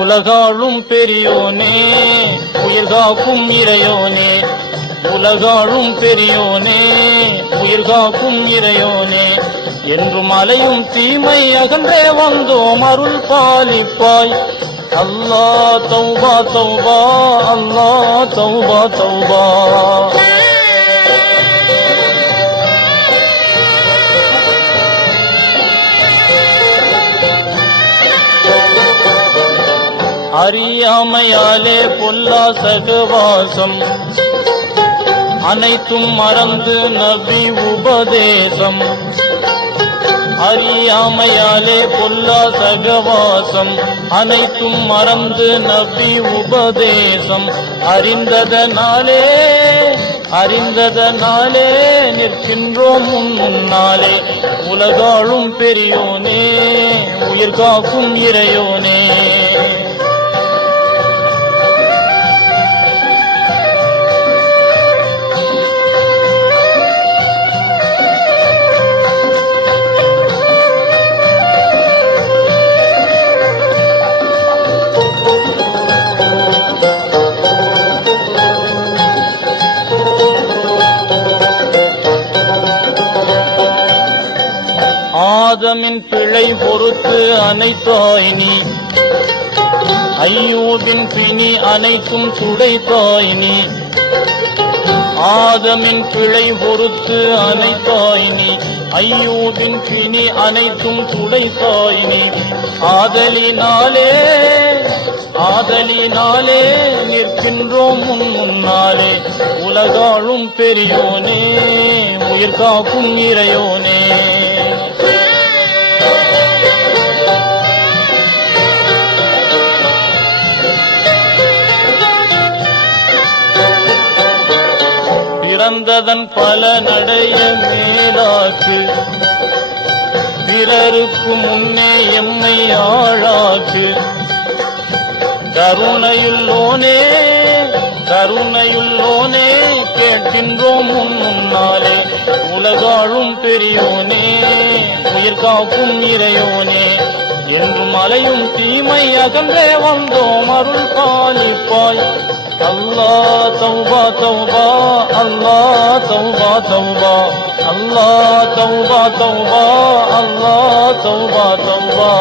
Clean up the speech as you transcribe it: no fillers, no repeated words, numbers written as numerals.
உலகாளும் பெரியோனே உயிர் காக்கும் இறையோனே, உலகாளும் பெரியோனே உயிர் காக்கும் இறையோனே, என்றும் அலையும் தீமை அகன்றே வந்தோம் அருள் பாலிப்பாய். அல்லாஹ் தௌபா தௌபா, அல்லாஹ் தௌபா தௌபா. அறியாமையாலே பொல்லா சகவாசம் அனைத்தும் மறந்து நபி உபதேசம். அறியாமையாலே பொல்லா சகவாசம் அனைத்தும் மறந்து நபி உபதேசம். அறிந்ததனாலே நிற்கின்றோம் முன்னாலே, உலகாளும் பெரியோனே உயிர் காக்கும் இறையோனே. ஆதமின் பிழை பொறுத்து அனைத்தாய் நீ, ஐயூபின் பிணி அனைத்தும் துடைத்தாய் நீ. ஆதமின் பிழை பொறுத்து அனைத்தாய் நீ, ஐயூபின் பிணி அனைத்தும் துடைத்தாய் நீ. ஆதலினாலே நிற்கின்றோம் முன்னாலே, உலகாளும் பெரியோனே உயிர் காக்கும் இறையோனே. பிறந்ததன் பல நடைய மேலாக்கு, பிறருக்கு முன்னே எம்மை ஆளாக்கு. கருணையுள்ளோனே கேட்கின்றோம் முன்னாலே, உலகாளும் பெரியோனே உயிர் காக்கும் இறையோனே. என்றும் அலையும் தீமை அகன்றே வந்தோம் அருள் பாலிப்பாய். அல்லாஹ் தௌபா தௌபா, அல்லாஹ் தௌபா தௌபா, அல்லாஹ் தௌபா தௌபா, அல்லாஹ் தௌபா தௌபா.